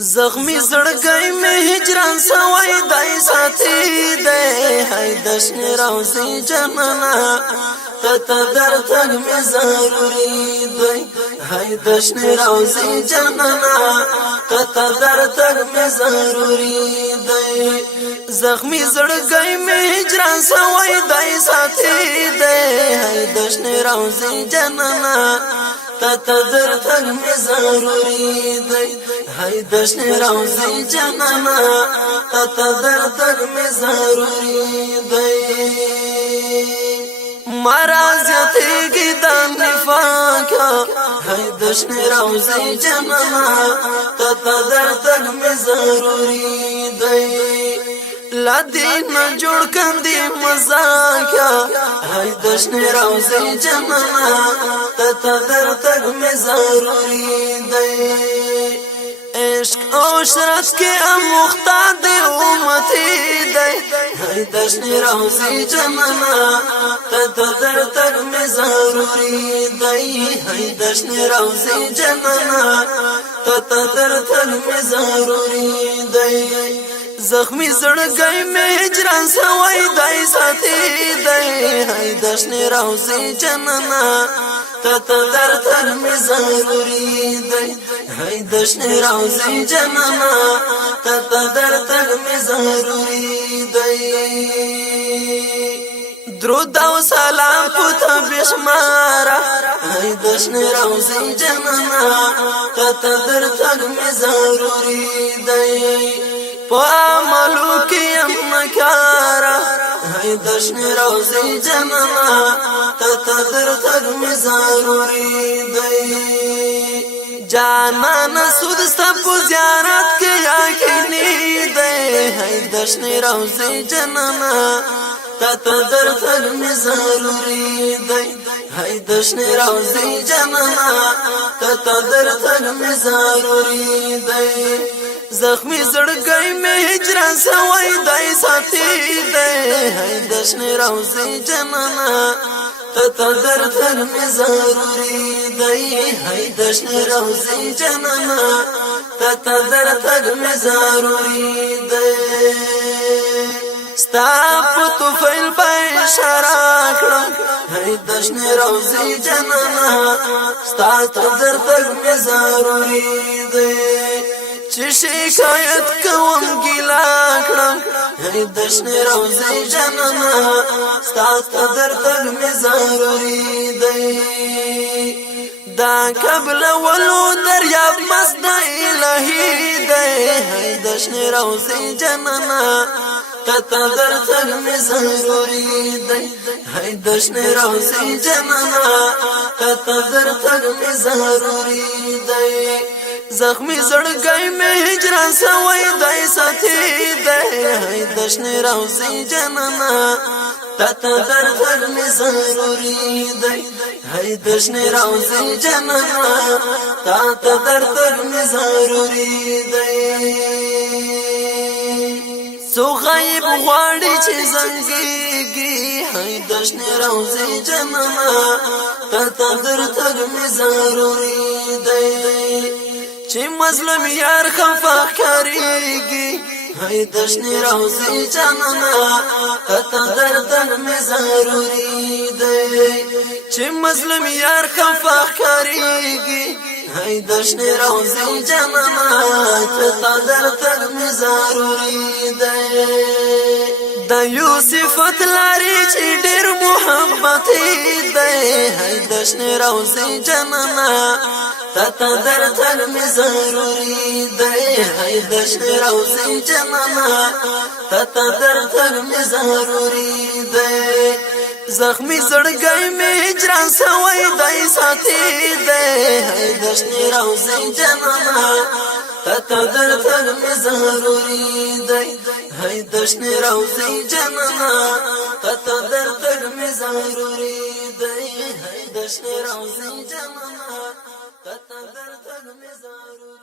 زخمی زړګی مې هجران سوی دای ساتي دی هاي دشن روزي جنانا ته در تګ مې ضروري دی هاي دشن روزي جنانا ته در تګ مې ضروري دی زخمی زړګی مې هجران سوی دای ساتي دی هاي دشن روزي جنانا ته در تګ مې ضروري دی هاي دشن روزي جنانا ته در تګ مې ضروري دی مرازيتي د نفاق هاي دشن روزي جنانا ته در تګ مې ضروري دی لدین جوړ کندي مزاق هاي دشن روزي جنانا ته در تګ مې ضروري دی عشق او شرط کې مختاد امتی دی هاي دشن روزي جنانا ته در تګ مې ضروري دی هاي دشن روزي جنانا ته در تګ مې ضروري دی زخمی زړګی مې هجران سوی دای ساتي دی هاي دشن روزي جنانا ته در تګ مې ضروري دی هاي دشن روزي جنانا ته در تګ مې ضروري دی درود او سلام پته بشماره هاي دشن روزي جنانا ته در تګ مې ضروري دی پاملو کې مکارا هاي دشن روزي جنانا ته در تګ مې ضروري دی جانان سود ستپ زیارت کې یقیني دی هاي دشن روزي جنانا ته در تګ مې ضروري دی هاي دشن روزي جنانا ته در تګ مې ضروري دی زخمی زړګی مې هجران سوی دای ساتي دی هاي دشن روزي جنانا ته در تګ مې ضروري دی هاي دشن روزي جنانا ته در تګ مې ضروري دی ستا په توفیل په اشاره کړم هاي دشن روزي جنانا ستا در تګ مې ضروري دی چې شکایت کوم ګیلا کړم هاي دشن روزي جنانا ستا در تګ مې ضروري دی دا قبل ولو دریاب مست الهي دی هاي دشن روزي جنانا ته در تګ مې ضروري دی هاي دشن روزي جنانا ته در تګ مې ضروري دی زخمی زړګی مې هجران سوی دای ساتي دی هاي دشن روزي جنانا ته در تګ مې ضروري دی هاي دشن روزي جنانا ته در تګ مې ضروري دی سو غیب غواړي چې زنګيږي هاي دشن روزي جنانا ته در تګ مې ضروري دی چې مظلوم یار خفا کریږي هاي دشن روزي جنانا ته در تګ مې ضروري دی چې مظلوم یار خفا کریږي هاي دشن روزي جنانا ته در تګ مې ضروري دی د یوسف تلاري چې ډېر محبت دی هاي دشن روزي جنانا ته در تګ مې ضروري دی هاي دشن روزي جنانا ته در تګ مې ضروري دی زخمی زړګی مې هجران سوی دای ساتي دی هاي دشن روزي جنانا ته در تګ مې ضروري دی هاي دشن روزي جنانا ته در تګ مې ضروري دی هاي دشن روزي جنانا ته در تګ مې ضروري